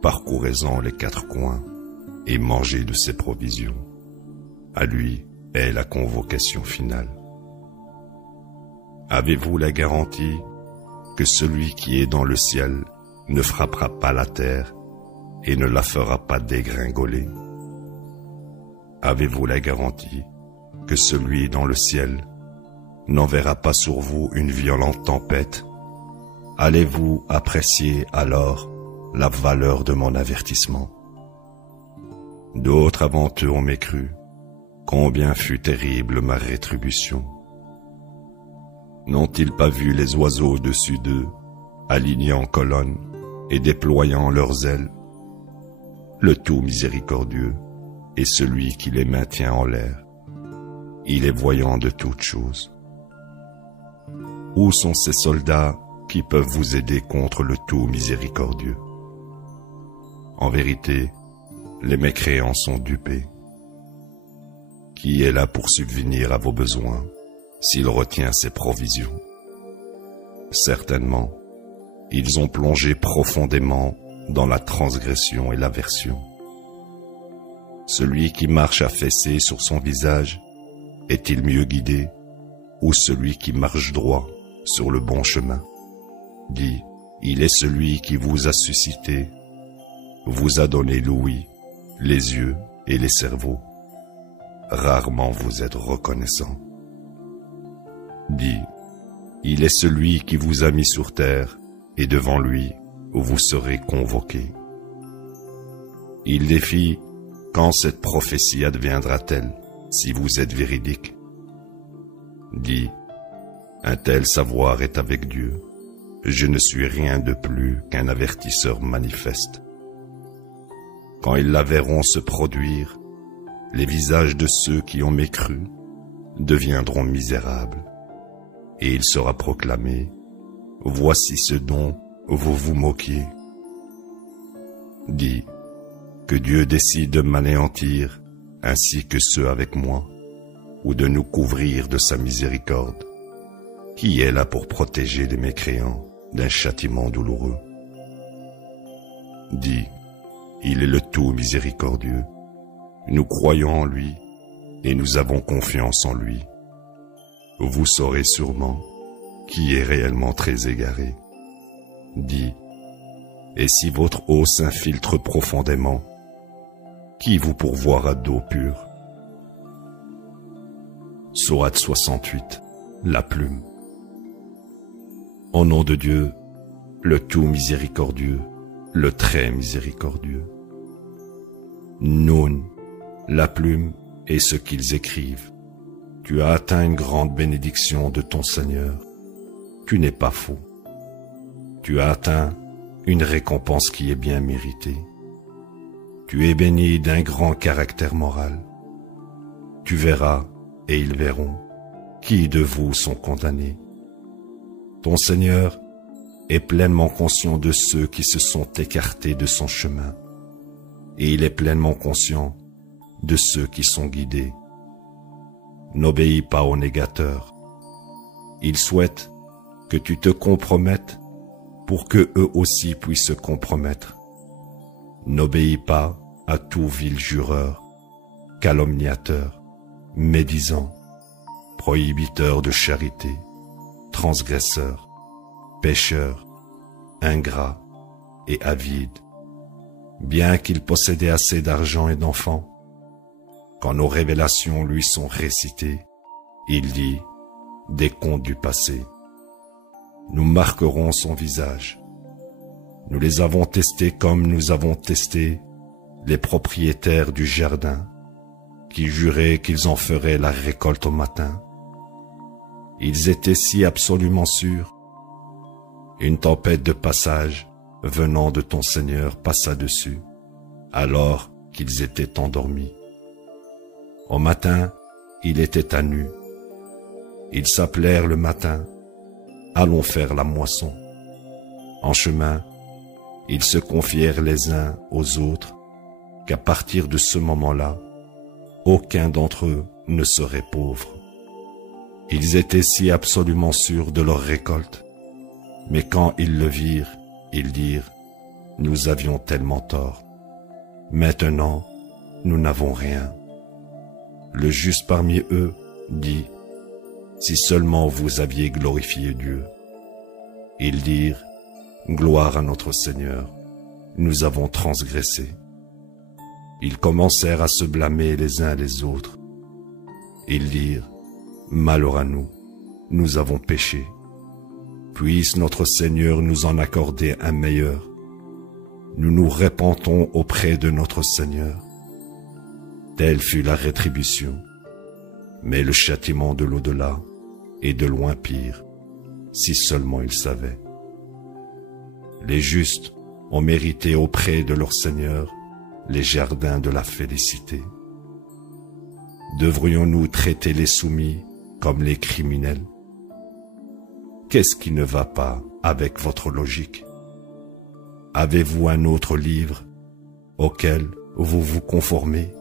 Parcourez-en les quatre coins et mangez de ses provisions. À lui est la convocation finale. Avez-vous la garantie que celui qui est dans le ciel ne frappera pas la terre et ne la fera pas dégringoler? Avez-vous la garantie que celui dans le ciel n'enverra pas sur vous une violente tempête? Allez-vous apprécier alors la valeur de mon avertissement? D'autres avant eux ont mécru. Combien fut terrible ma rétribution! N'ont-ils pas vu les oiseaux au-dessus d'eux, alignés en colonne et déployant leurs ailes? Le tout miséricordieux est celui qui les maintient en l'air. Il est voyant de toutes choses. Où sont ces soldats qui peuvent vous aider contre le tout miséricordieux? En vérité, les mécréants sont dupés. Qui est là pour subvenir à vos besoins s'il retient ses provisions? Certainement, ils ont plongé profondément dans la transgression et l'aversion. Celui qui marche affaissé sur son visage est-il mieux guidé, ou celui qui marche droit sur le bon chemin? Dit, il est celui qui vous a suscité, vous a donné l'ouïe, les yeux et les cerveaux. Rarement vous êtes reconnaissant. Dit, il est celui qui vous a mis sur terre, et devant lui, vous serez convoqués. Il défie, quand cette prophétie adviendra-t-elle, si vous êtes véridique? Dit, un tel savoir est avec Dieu. Je ne suis rien de plus qu'un avertisseur manifeste. Quand ils la verront se produire, les visages de ceux qui ont mécru deviendront misérables, et il sera proclamé, voici ce dont vous vous moquiez. Dit, que Dieu décide de m'anéantir, ainsi que ceux avec moi, ou de nous couvrir de sa miséricorde. Qui est là pour protéger les mécréants d'un châtiment douloureux? Dit, il est le tout miséricordieux. Nous croyons en lui et nous avons confiance en lui. Vous saurez sûrement qui est réellement très égaré. Dit, et si votre eau s'infiltre profondément, qui vous pourvoira d'eau pure? Sourate 68, la plume. Au nom de Dieu, le tout miséricordieux, le très miséricordieux. Nun, la plume et ce qu'ils écrivent. Tu as atteint une grande bénédiction de ton Seigneur. Tu n'es pas faux. Tu as atteint une récompense qui est bien méritée. Tu es béni d'un grand caractère moral. Tu verras et ils verront qui de vous sont condamnés. Ton Seigneur est pleinement conscient de ceux qui se sont écartés de son chemin, et il est pleinement conscient de ceux qui sont guidés. N'obéis pas aux négateurs. Ils souhaitent que tu te compromettes pour que eux aussi puissent se compromettre. N'obéis pas à tout vil jureur, calomniateur, médisant, prohibiteur de charité, transgresseur, pécheur, ingrat et avide. Bien qu'il possédait assez d'argent et d'enfants, quand nos révélations lui sont récitées, il dit des contes du passé. Nous marquerons son visage. Nous les avons testés comme nous avons testé les propriétaires du jardin, qui juraient qu'ils en feraient la récolte au matin. Ils étaient si absolument sûrs. Une tempête de passage venant de ton Seigneur passa dessus, alors qu'ils étaient endormis. Au matin, il était à nu. Ils s'appelèrent le matin, allons faire la moisson. En chemin, ils se confièrent les uns aux autres, qu'à partir de ce moment-là, aucun d'entre eux ne serait pauvre. Ils étaient si absolument sûrs de leur récolte, mais quand ils le virent, ils dirent, nous avions tellement tort. Maintenant, nous n'avons rien. Le juste parmi eux dit, si seulement vous aviez glorifié Dieu. Ils dirent, gloire à notre Seigneur, nous avons transgressé. Ils commencèrent à se blâmer les uns les autres. Ils dirent, malheur à nous, nous avons péché. Puisse notre Seigneur nous en accorder un meilleur. Nous nous repentons auprès de notre Seigneur. Telle fut la rétribution, mais le châtiment de l'au-delà est de loin pire, si seulement ils savaient. Les justes ont mérité auprès de leur Seigneur les jardins de la félicité. Devrions-nous traiter les soumis comme les criminels? Qu'est-ce qui ne va pas avec votre logique? Avez-vous un autre livre auquel vous vous conformez?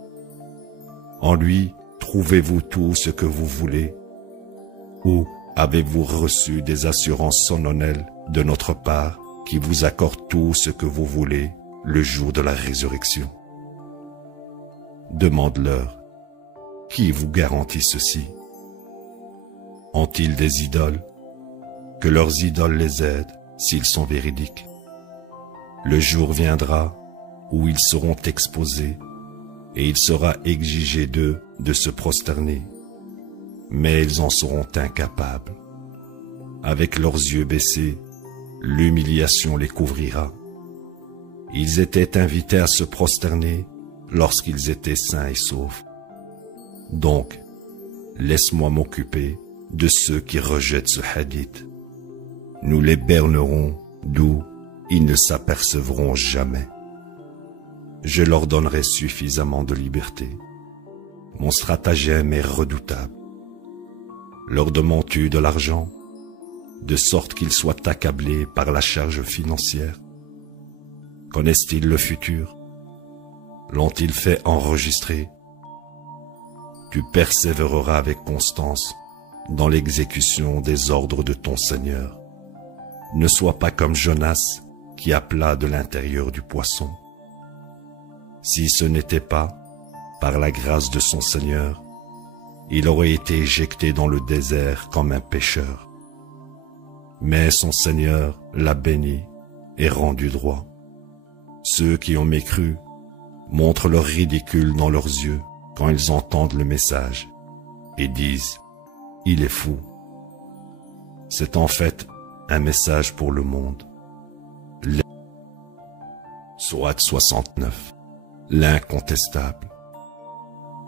En lui, trouvez-vous tout ce que vous voulez? Ou avez-vous reçu des assurances solennelles de notre part qui vous accordent tout ce que vous voulez le jour de la résurrection? Demande-leur, qui vous garantit ceci? Ont-ils des idoles? Que leurs idoles les aident s'ils sont véridiques. Le jour viendra où ils seront exposés et il sera exigé d'eux de se prosterner, mais ils en seront incapables. Avec leurs yeux baissés, l'humiliation les couvrira. Ils étaient invités à se prosterner lorsqu'ils étaient sains et saufs. Donc, laisse-moi m'occuper de ceux qui rejettent ce hadith. Nous les bernerons d'où ils ne s'apercevront jamais. Je leur donnerai suffisamment de liberté. Mon stratagème est redoutable. Leur demandes-tu de l'argent, de sorte qu'ils soient accablés par la charge financière? Connaissent-ils le futur? L'ont-ils fait enregistrer? Tu persévéreras avec constance dans l'exécution des ordres de ton Seigneur. Ne sois pas comme Jonas qui appela de l'intérieur du poisson. Si ce n'était pas par la grâce de son Seigneur, il aurait été éjecté dans le désert comme un pécheur. Mais son Seigneur l'a béni et rendu droit. Ceux qui ont mécru montrent leur ridicule dans leurs yeux quand ils entendent le message et disent « Il est fou ». C'est en fait un message pour le monde. Sourate 69, l'incontestable.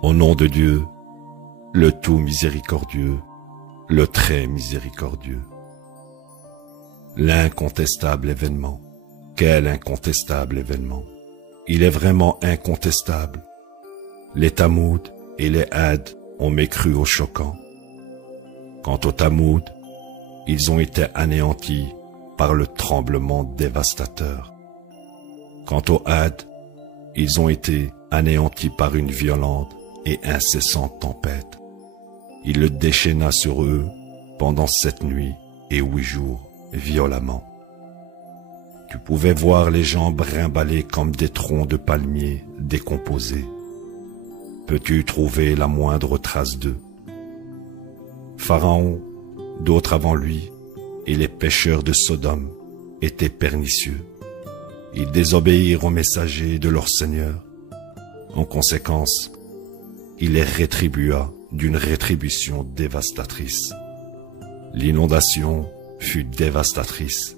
Au nom de Dieu, le tout miséricordieux, le très miséricordieux. L'incontestable événement. Quel incontestable événement! Il est vraiment incontestable. Les Tamoud et les Had on m'est cru au choquant. Quant aux Tamoud, ils ont été anéantis par le tremblement dévastateur. Quant aux Had, ils ont été anéantis par une violente et incessante tempête. Il le déchaîna sur eux pendant 7 nuits et 8 jours violemment. Tu pouvais voir les gens brimballer comme des troncs de palmiers décomposés. Peux-tu trouver la moindre trace d'eux? Pharaon, d'autres avant lui, et les pécheurs de Sodome étaient pernicieux. Ils désobéirent aux messagers de leur Seigneur. En conséquence, il les rétribua d'une rétribution dévastatrice. L'inondation fut dévastatrice.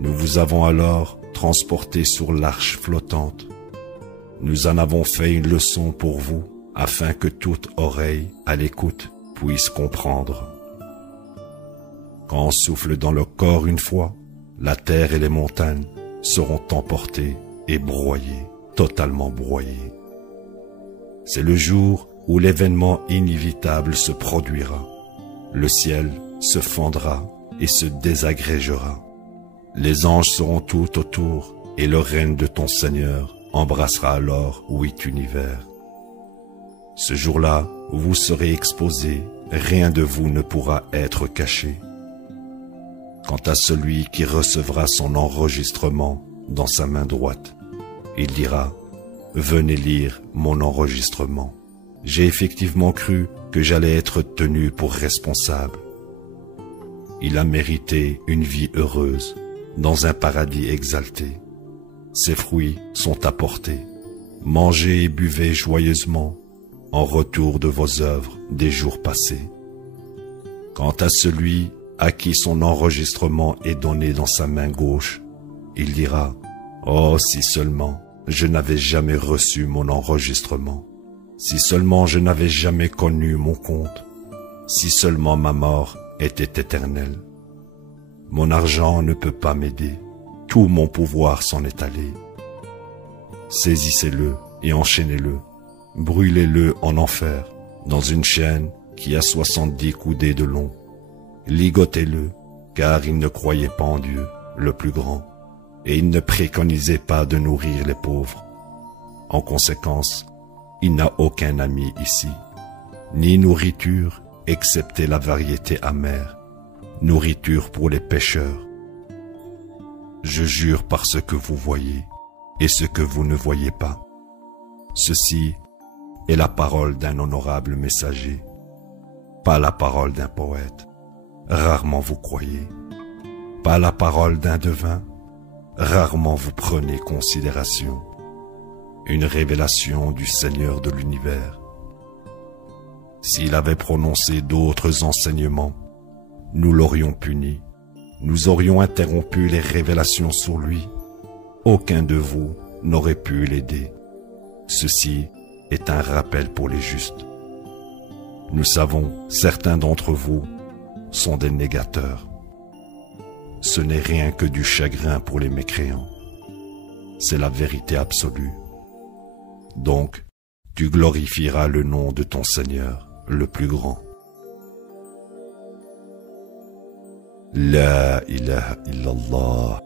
Nous vous avons alors transportés sur l'arche flottante. Nous en avons fait une leçon pour vous, afin que toute oreille à l'écoute puisse comprendre. Quand on souffle dans le corps une fois, la terre et les montagnes seront emportées et broyées, totalement broyées. C'est le jour où l'événement inévitable se produira. Le ciel se fendra et se désagrégera. Les anges seront tout autour et le règne de ton Seigneur embrassera alors 8 univers. Ce jour-là, vous serez exposés, rien de vous ne pourra être caché. Quant à celui qui recevra son enregistrement dans sa main droite, il dira « Venez lire mon enregistrement. J'ai effectivement cru que j'allais être tenu pour responsable. Il a mérité une vie heureuse, dans un paradis exalté. Ses fruits sont apportés. Mangez et buvez joyeusement, en retour de vos œuvres des jours passés. Quant à celui à qui son enregistrement est donné dans sa main gauche, il dira « Oh, si seulement je n'avais jamais reçu mon enregistrement, si seulement je n'avais jamais connu mon compte, si seulement ma mort était éternelle. Mon argent ne peut pas m'aider, tout mon pouvoir s'en est allé. Saisissez-le et enchaînez-le, brûlez-le en enfer, dans une chaîne qui a 70 coudées de long. Ligotez-le, car il ne croyait pas en Dieu, le plus grand, et il ne préconisait pas de nourrir les pauvres. En conséquence, il n'a aucun ami ici, ni nourriture, excepté la variété amère, nourriture pour les pécheurs. Je jure par ce que vous voyez et ce que vous ne voyez pas. Ceci est la parole d'un honorable messager, pas la parole d'un poète. Rarement vous croyez. Pas la parole d'un devin. Rarement vous prenez considération. Une révélation du Seigneur de l'univers. S'il avait prononcé d'autres enseignements, nous l'aurions puni. Nous aurions interrompu les révélations sur lui. Aucun de vous n'aurait pu l'aider. Ceci est un rappel pour les justes. Nous savons, certains d'entre vous sont des négateurs. Ce n'est rien que du chagrin pour les mécréants. C'est la vérité absolue. Donc, tu glorifieras le nom de ton Seigneur, le plus grand. La ilaha illallah.